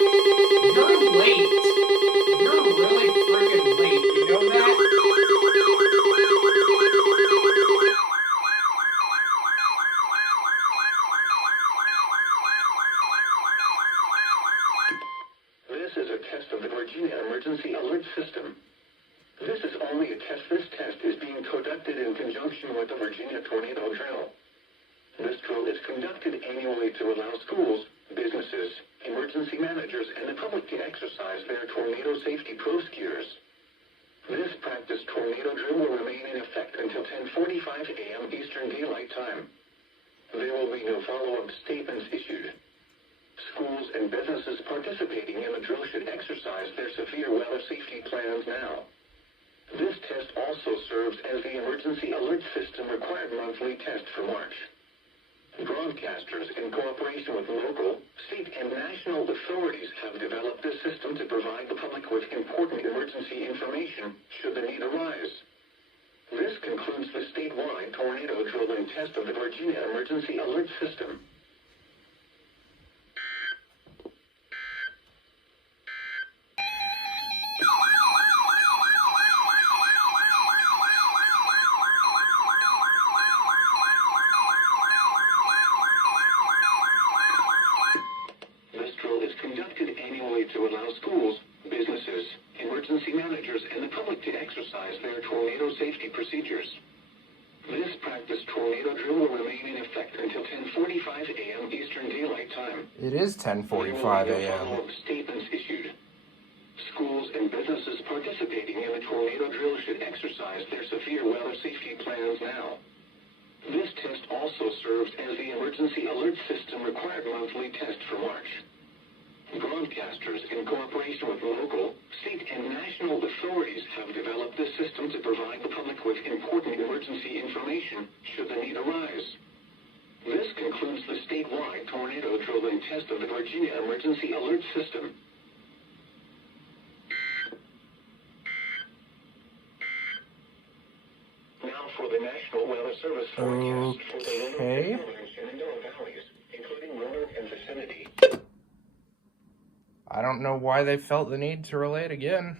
You're late. You're really friggin' late. You know that? This is a test of the Virginia Emergency Alert System. This is only a test. This test is being conducted in conjunction with the Virginia Tornado Drill. This drill is conducted annually to allow schools, businesses, emergency managers, and the public to exercise their tornado safety procedures. This practice tornado drill will remain in effect until 10:45 a.m. Eastern Daylight Time. There will be no follow-up statements issued. Schools and businesses participating in the drill should exercise their severe weather safety plans now. This test also serves as the Emergency Alert System required monthly test for March. Broadcasters, in cooperation with local, state, and national authorities, have developed this system to provide the public with important emergency information should the need arise. This concludes the statewide tornado drill and test of the Virginia Emergency Alert System. Conducted annually to allow schools, businesses, emergency managers, and the public to exercise their tornado safety procedures. This practice tornado drill will remain in effect until 10:45 a.m. Eastern Daylight Time. It is 10:45 a.m. Statements issued. Schools and businesses participating in the tornado drill should exercise their severe weather safety plans now. This test also serves as the Emergency Alert System required monthly test for March. Broadcasters, in cooperation with local, state, and national authorities, have developed this system to provide the public with important emergency information should the need arise. This concludes the statewide tornado drill and test of the Virginia Emergency Alert System. Now for the National Weather Service forecast for the Okay. Northern Shenandoah valleys, including Roanoke and vicinity. I don't know why they felt the need to relay it again.